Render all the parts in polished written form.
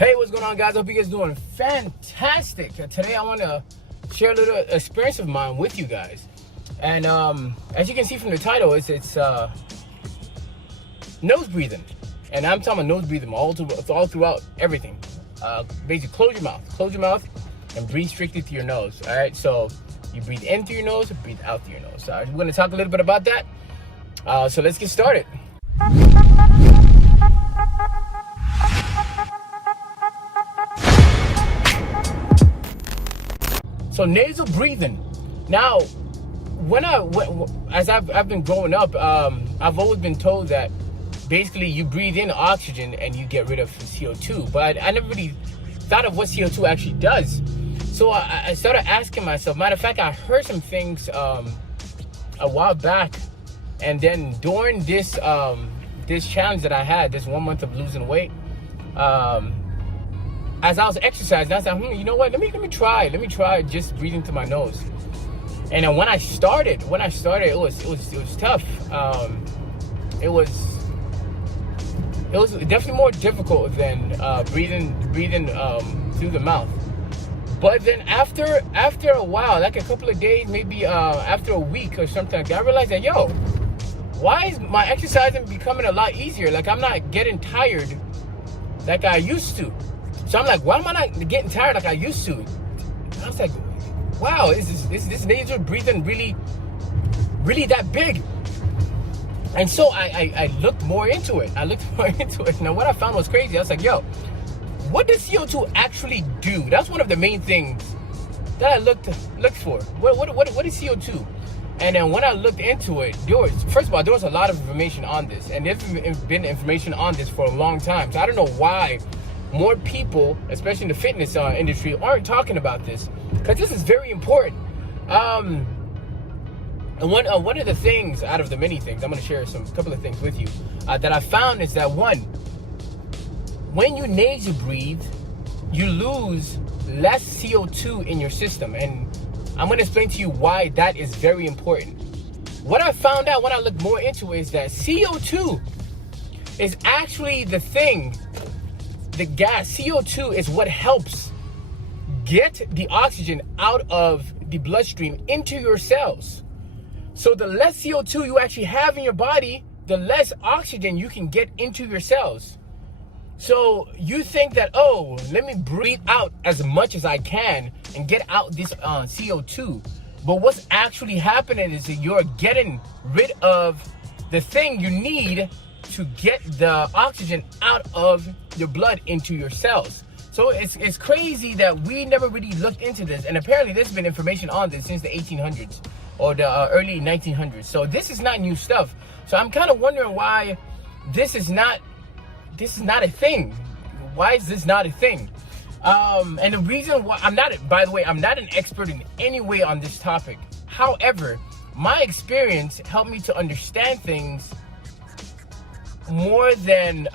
Hey, what's going on, guys? Hope you guys doing fantastic. Today I want to share a little experience of mine with you guys. And as you can see from the title, it's nose breathing. And I'm talking about nose breathing all throughout everything. Basically, close your mouth and breathe strictly through your nose. All right, so you breathe in through your nose and breathe out through your nose. We're going to talk a little bit about that. So let's get started. So nasal breathing. Now, as I've been growing up, I've always been told that basically you breathe in oxygen and you get rid of CO2. But I never really thought of what CO2 actually does. So I started asking myself. Matter of fact, I heard some things a while back, and then during this challenge that I had, this 1 month of losing weight, as I was exercising, I was like, you know what? Let me try just breathing through my nose. And then when I started, it was tough. It was definitely more difficult than breathing through the mouth. But then after a while, like a couple of days, maybe after a week or something like that, I realized that, why is my exercising becoming a lot easier? Like, I'm not getting tired like I used to. So I'm like, why am I not getting tired like I used to? And I was like, wow, is this nasal breathing really that big? And so I looked more into it. Now what I found was crazy. I was like, what does CO2 actually do? That's one of the main things that I looked for. What is CO2? And then when I looked into it, first of all, there was a lot of information on this. And there's been information on this for a long time. So I don't know why more people, especially in the fitness industry, aren't talking about this, because this is very important. And one of the things, out of the many things, I'm going to share a couple of things with you that I found is that, one, when you nasal breathe, you lose less CO2 in your system, and I'm going to explain to you why that is very important. What I found out when I looked more into it is that CO2 is actually the thing. The gas, CO2, is what helps get the oxygen out of the bloodstream into your cells. So the less CO2 you actually have in your body, the less oxygen you can get into your cells. So you think that, let me breathe out as much as I can and get out this CO2. But what's actually happening is that you're getting rid of the thing you need to get the oxygen out of your blood into your cells. So it's crazy that we never really looked into this, and apparently there's been information on this since the 1800s or the early 1900s. So this is not new stuff. So I'm kind of wondering why this is not a thing. Why is this not a thing? And the reason why I'm not an expert in any way on this topic. However, my experience helped me to understand things more than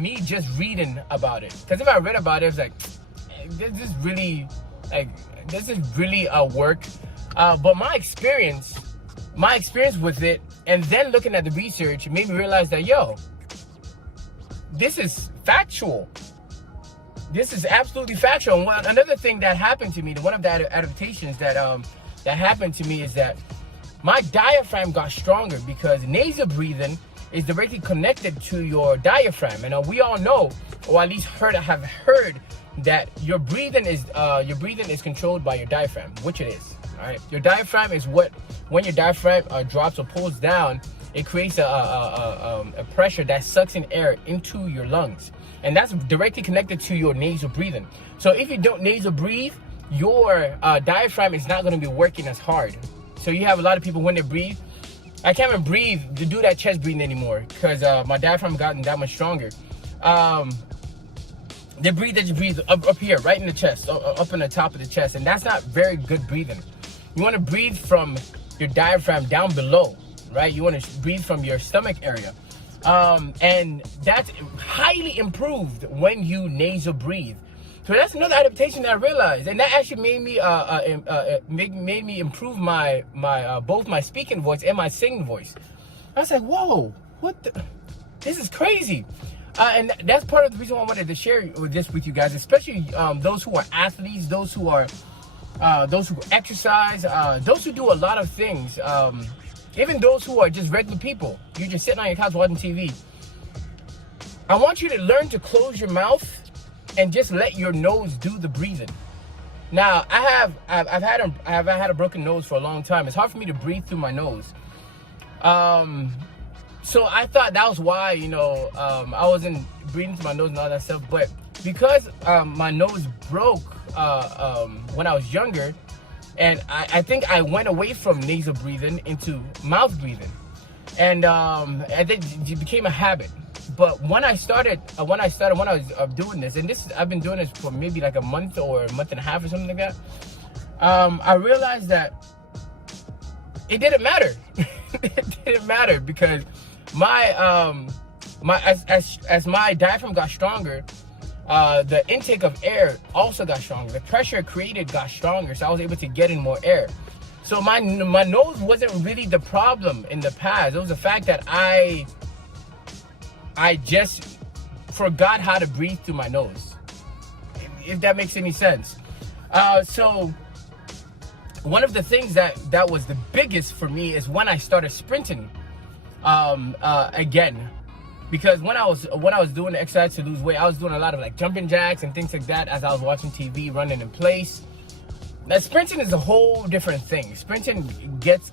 me just reading about it. Because if I read about it, it's like, this is really work. But my experience with it, and then looking at the research, made me realize that, this is factual. This is absolutely factual. And another thing that happened to me, one of the adaptations that happened to me, is that my diaphragm got stronger, because nasal breathing is directly connected to your diaphragm. And we all know, or at least have heard, that your breathing is controlled by your diaphragm, which it is. All right, your diaphragm is when your diaphragm drops or pulls down, it creates a pressure that sucks in air into your lungs, and that's directly connected to your nasal breathing. So if you don't nasal breathe, your diaphragm is not going to be working as hard. So you have a lot of people, when they breathe, I can't even breathe to do that chest breathing anymore, because my diaphragm gotten that much stronger. They breathe up here, right in the chest, up in the top of the chest, and that's not very good breathing. You want to breathe from your diaphragm down below, right? You want to breathe from your stomach area, and that's highly improved when you nasal breathe. So that's another adaptation that I realized, and that actually made me improve my both my speaking voice and my singing voice. I was like, whoa, this is crazy. And that's part of the reason why I wanted to share this with you guys, especially those who are athletes, those who exercise, those who do a lot of things, even those who are just regular people. You're just sitting on your couch watching TV. I want you to learn to close your mouth and just let your nose do the breathing. Now, I've had a broken nose for a long time. It's hard for me to breathe through my nose. So I thought that was why, I wasn't breathing through my nose and all that stuff. But because my nose broke when I was younger, and I think I went away from nasal breathing into mouth breathing, and I think it became a habit. But when I was doing this, and I've been doing this for maybe like a month or a month and a half or something like that, I realized that it didn't matter. It didn't matter because as my diaphragm got stronger, the intake of air also got stronger. The pressure created got stronger, so I was able to get in more air. So my nose wasn't really the problem in the past. It was the fact that I just forgot how to breathe through my nose, if that makes any sense. So one of the things that was the biggest for me is when I started sprinting again. Because when I was doing the exercise to lose weight, I was doing a lot of like jumping jacks and things like that as I was watching TV, running in place. Now sprinting is a whole different thing. Sprinting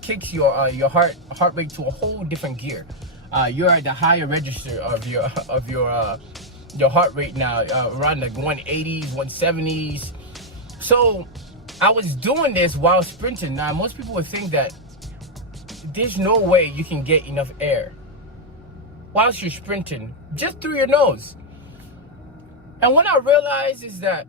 kicks your heart rate to a whole different gear. You're at the higher register of your heart rate now, around the 180s, 170s. So I was doing this while sprinting. Now most people would think that there's no way you can get enough air whilst you're sprinting just through your nose. And what I realized is that,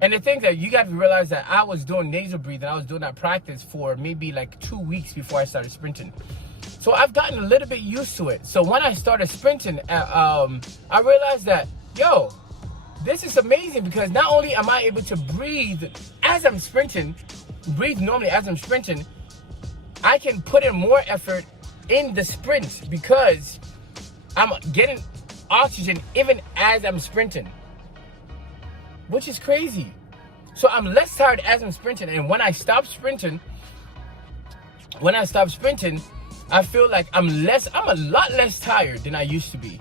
and the thing that you got to realize, that I was doing nasal breathing, I was doing that practice for maybe like 2 weeks before I started sprinting. So I've gotten a little bit used to it. So when I started sprinting, I realized that, yo, this is amazing, because not only am I able to breathe as I'm sprinting, breathe normally as I'm sprinting, I can put in more effort in the sprint because I'm getting oxygen even as I'm sprinting, which is crazy. So I'm less tired as I'm sprinting, and when I stop sprinting, I feel like I'm a lot less tired than I used to be.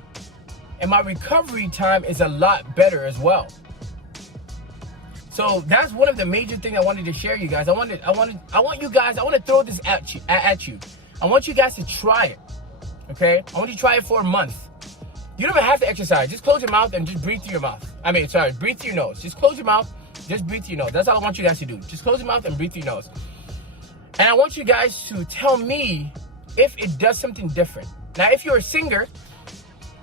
And my recovery time is a lot better as well. So that's one of the major things I wanted to share, you guys. I want to throw this at you. I want you guys to try it. Okay? I want you to try it for a month. You don't even have to exercise. Just close your mouth and just breathe through your mouth. Breathe through your nose. Just close your mouth, just breathe through your nose. That's all I want you guys to do. Just close your mouth and breathe through your nose. And I want you guys to tell me if it does something different. Now, if you're a singer,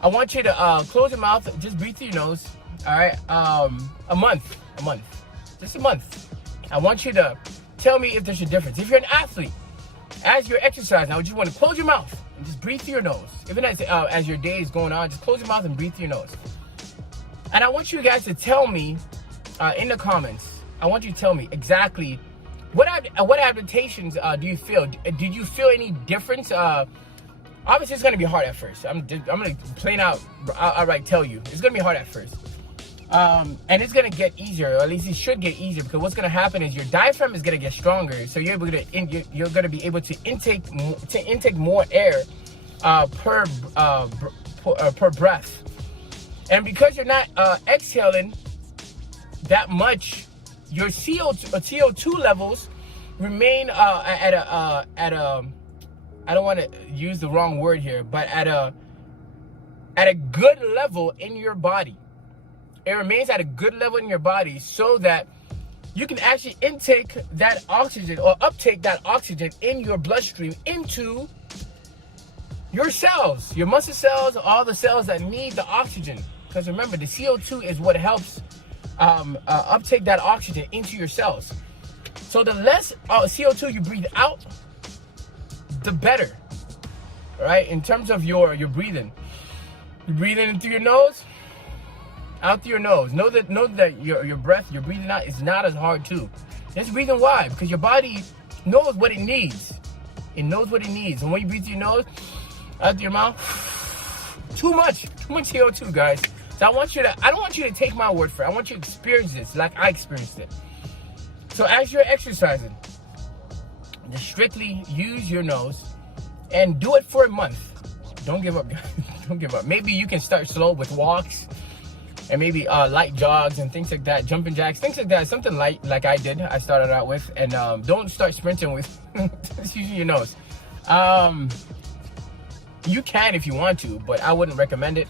I want you to close your mouth, just breathe through your nose. All right, a month, just a month. I want you to tell me if there's a difference. If you're an athlete, as you're exercising, I just want to close your mouth and just breathe through your nose. Even as your day is going on, just close your mouth and breathe through your nose. And I want you guys to tell me in the comments. I want you to tell me exactly what adaptations do you feel. Did you feel any difference? Obviously, it's going to be hard at first. I'm going to plain out outright tell you. It's going to be hard at first. And it's going to get easier, or at least it should get easier, because what's going to happen is your diaphragm is going to get stronger. So you're going to be able to intake more air per breath. And because you're not exhaling that much, your CO2 levels remain at a I don't want to use the wrong word here, but at a good level in your body. It remains at a good level in your body, so that you can actually intake that oxygen, or uptake that oxygen in your bloodstream into your cells, your muscle cells, all the cells that need the oxygen. Because remember, the CO2 is what helps uptake that oxygen into your cells. So the less CO2 you breathe out, the better. All right, in terms of your breathing, you're breathing in through your nose, out through your nose. Know that your breath, your breathing out, is not as hard too. That's the reason why, because your body knows what it needs. It knows what it needs. And when you breathe through your nose, out through your mouth, too much CO2, guys. So I don't want you to take my word for it. I want you to experience this like I experienced it. So as you're exercising, just strictly use your nose and do it for a month. Don't give up, guys. Don't give up. Maybe you can start slow with walks and maybe light jogs and things like that, jumping jacks, things like that. Something light like I did. I started out with, and don't start sprinting with just using your nose. You can if you want to, but I wouldn't recommend it.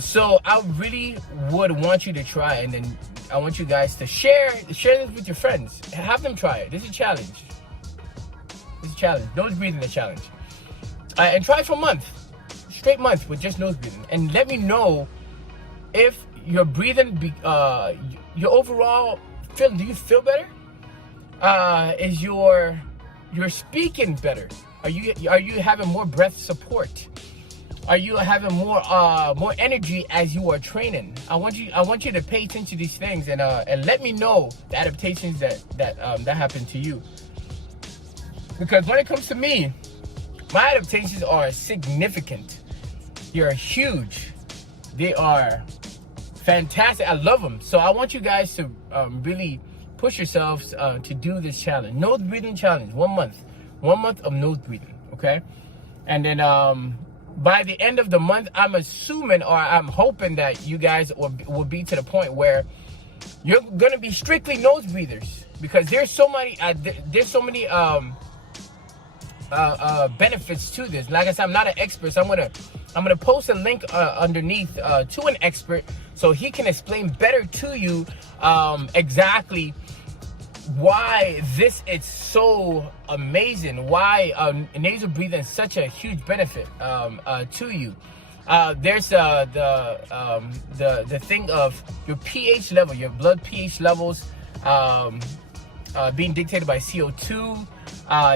So I really would want you to try, and then I want you guys to share this with your friends. Have them try it. This is a challenge. This is a challenge. Nose breathing is a challenge. And try it for a month, straight month with just nose breathing, and let me know if your breathing, your overall feel. Do you feel better? Is your speaking better? Are you having more breath support? Are you having more energy as you are training? I want you to pay attention to these things and let me know the adaptations that happen to you. Because when it comes to me, my adaptations are significant. They're huge. They are fantastic. I love them. So I want you guys to really push yourselves to do this challenge. Nose breathing challenge, 1 month. 1 month of nose breathing, okay? And then by the end of the month, I'm assuming, or I'm hoping that you guys will be to the point where you're gonna be strictly nose breathers, because there's so many benefits to this. Like I said, I'm not an expert, so I'm gonna post a link underneath to an expert so he can explain better to you exactly why this is so amazing, why nasal breathing is such a huge benefit to you. There's the thing of your pH level, your blood pH levels being dictated by CO2,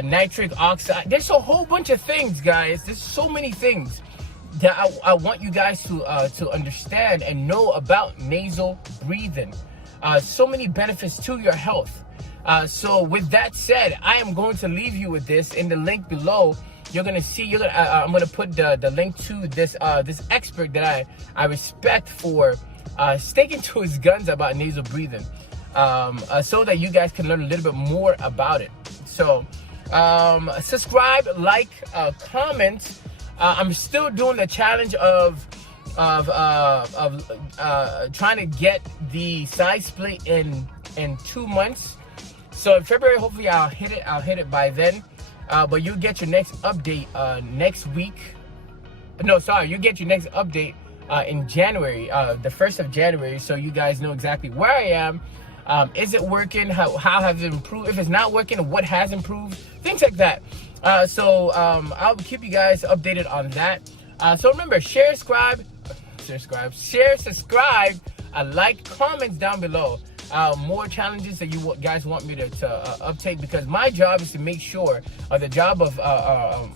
nitric oxide. There's a whole bunch of things, guys. There's so many things that I want you guys to understand and know about nasal breathing. So many benefits to your health. So with that said, I am going to leave you with this in the link below. You're gonna see. I'm gonna put the link to this expert that I respect for sticking to his guns about nasal breathing, so that you guys can learn a little bit more about it. So subscribe, like, comment. I'm still doing the challenge of trying to get the side split in 2 months. So in February, hopefully I'll hit it by then. But you'll get your next update next week. No, sorry, you get your next update in January, the 1st of January, so you guys know exactly where I am. Is it working? How has it improved? If it's not working, what has improved? Things like that. So I'll keep you guys updated on that. So remember, share, subscribe, like, comments down below. More challenges that you guys want me to uptake, because my job is to make sure, or the job of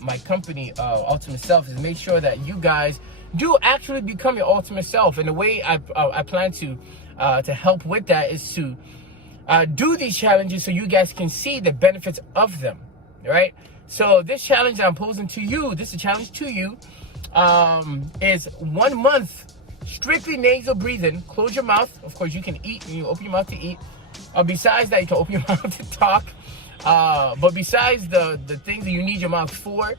my company, Ultimate Self, is to make sure that you guys do actually become your ultimate self. And the way I plan to help with that is to do these challenges so you guys can see the benefits of them, right? So this challenge I'm posing to you, this is a challenge to you, is 1 month strictly nasal breathing. Close your mouth. Of course, you can eat and you open your mouth to eat. Besides that, you can open your mouth to talk. But besides the things that you need your mouth for,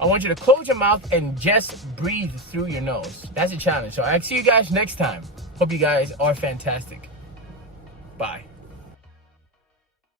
I want you to close your mouth and just breathe through your nose. That's a challenge. So I'll see you guys next time. Hope you guys are fantastic. Bye.